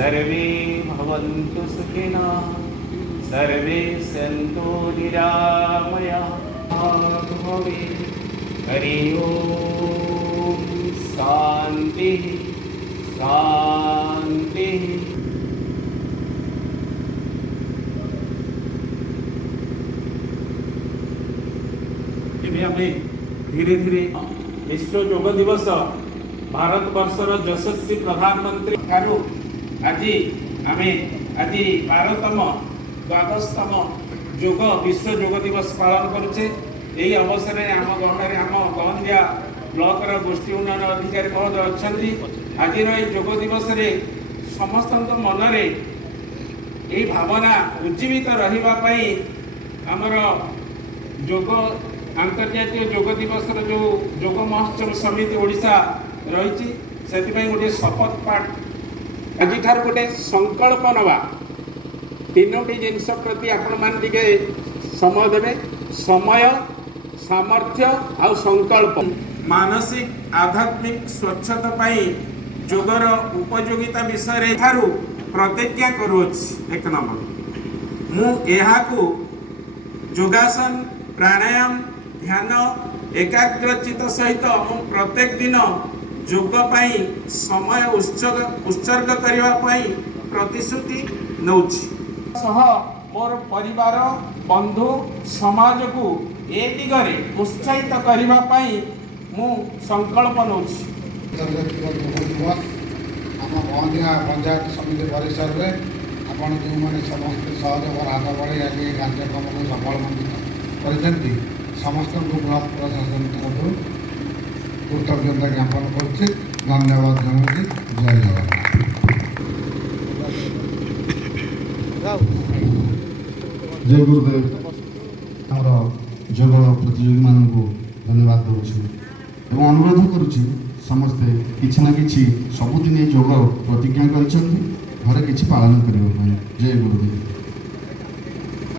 सर्वे भवन्तु सुखिनः सर्वे सन्तु निरामयाः हरि ओम शांति शांति। धीरे धीरे विश्व योग दिवस भारत वर्षर यशस्वी प्रधानमंत्री ठारू आज आम आज 12तम 12तम योग विश्व योग दिवस पालन करुचे। यही अवसर में आम गहन आम गहंदिया ब्लॉक गोष्ठी उन्नयन अधिकारी महोदय अच्छा आज योग दिवस समस्त मन में यही भावना उज्जीवित रही आमर योग अंतर्जातीय योग दिवस जो योग महोत्सव समिति ओडिशा रही से गोटे शपथ पाठ आज गोटे संकल्प नवा तीनोटी जिनस प्रति आपण मैंने समय देवे समय सामर्थ्य आ संकल्प मानसिक आध्यात्मिक स्वच्छता पाई जोगर उपयोगिता विषय ठारू प्रतिज्ञा करुछि। एक नंबर मु एहाकु योगासन प्राणायाम ध्यान एकाग्रचित सहित मु प्रत्येक दिन योग पाई समय उत्सर्ग करने प्रतिश्रुति नौछि। मोर परिवार बंधु समाज को ए दिगरे उत्साहित करने मु संकल्प नौछि। पंचायत समिति परिसर में आपण जो मैंने समस्त सहयोग हाथ बढ़े आज ये कार्यक्रम को सफल कर समस्त ब्लॉक प्रशासन तरफ कृतज्ञता ज्ञापन कर धन्यवाद जनावि। जय जगन्नाथ। जय गुरुदेव। आम योग प्रतियोगी मानक धन्यवाद दूसरी और अनुरोध करुच्ची समस्ते किसी ना कि सबुदिन योग प्रतिज्ञा कर घरे किसी पालन करने। जय गुरुदेव।